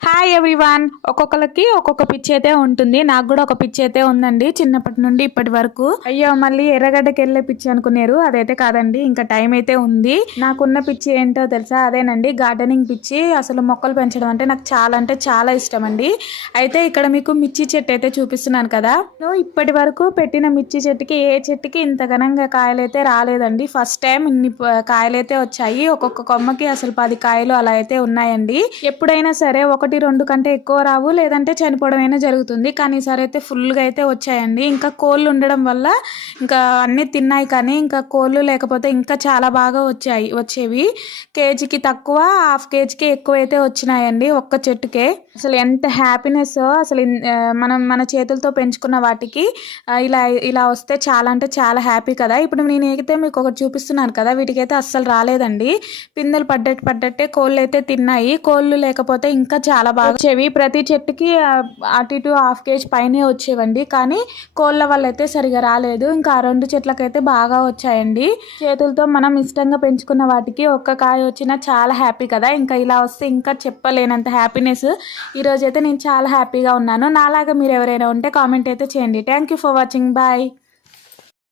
Hi everyone ఒక్కొక్కరికి ఒక్కొక్క పిచ్చి అయితే ఉంటుంది. నాకు కూడా ఒక పిచ్చి అయితే ఉందండి. చిన్నప్పటి నుండి ఇప్పటి వరకు. అయ్యో మళ్ళీ ఎర్రగడ్డకి వెళ్ళే పిచ్చి అనుకున్నారు. అదైతే కాదండి. ఇంకా టైం అయితే ఉంది. నాకున్న పిచ్చి ఏంటో తెలుసా? అదేనండి. గార్డెనింగ్ పిచ్చి. అసలు మొక్కలు పెంచడం అంటే నాకు చాలా అంటే చాలా ఇష్టం అండి అయితే ఇక్కడ మీకు మిర్చి చెట్టు అయితే చూపిస్తున్నాను కదా. నేను ఇప్పటి వరకు పెట్టిన మిర్చి చెట్టుకి ఏ చెట్టుకి ఇంత ఘనంగా కాయలైతే రాలేదండి. ఫస్ట్ టైం ఇన్ని కాయలైతే వచ్చాయి. ఒక్కొక్క కొమ్మకి అసలు పది కాయలు అలా అయితే ఉన్నాయండి. ఎప్పుడైనా సరే ఒకటి రెండు కంటే ఎక్కువ రావు. లేదంటే చనిపోవడం అయినా జరుగుతుంది. కానీ ఈసారి అయితే ఫుల్గా అయితే వచ్చాయండి. ఇంకా కోళ్ళు ఉండడం వల్ల ఇంకా అన్నీ తిన్నాయి కానీ ఇంకా కోళ్ళు లేకపోతే ఇంకా చాలా బాగా వచ్చాయి వచ్చేవి. కేజీకి తక్కువ హాఫ్ కేజీకి ఎక్కువ అయితే వచ్చినాయండి ఒక్క చెట్టుకే. అసలు ఎంత హ్యాపీనెస్ అసలు మనం మన చేతులతో పెంచుకున్న వాటికి ఇలా ఇలా వస్తే చాలా అంటే చాలా హ్యాపీ కదా. ఇప్పుడు నేను అయితే మీకు ఒకటి చూపిస్తున్నాను కదా వీటికైతే అస్సలు రాలేదండి. పిందెలు పడ్డట్టు పడ్డట్టే కోళ్ళు అయితే తిన్నాయి. కోళ్ళు లేకపోతే ఇంకా చాలా బాగా వచ్చేవి. ప్రతి చెట్టుకి అటు ఇటు హాఫ్ కేజీ పైనే వచ్చేవండి. కానీ కోళ్ళ వల్ల అయితే సరిగా రాలేదు. ఇంకా ఆ రెండు చెట్లకైతే బాగా వచ్చాయండి. చేతులతో మనం ఇష్టంగా పెంచుకున్న వాటికి ఒక్క కాయ వచ్చినా చాలా హ్యాపీ కదా. ఇంకా ఇలా వస్తే ఇంకా చెప్పలేనంత హ్యాపీనెస్ ఈరోజు అయితే నేను చాలా హ్యాపీగా ఉన్నాను. నాలాగా మీరు ఎవరైనా ఉంటే కామెంట్ అయితే చేయండి. Thank you for watching bye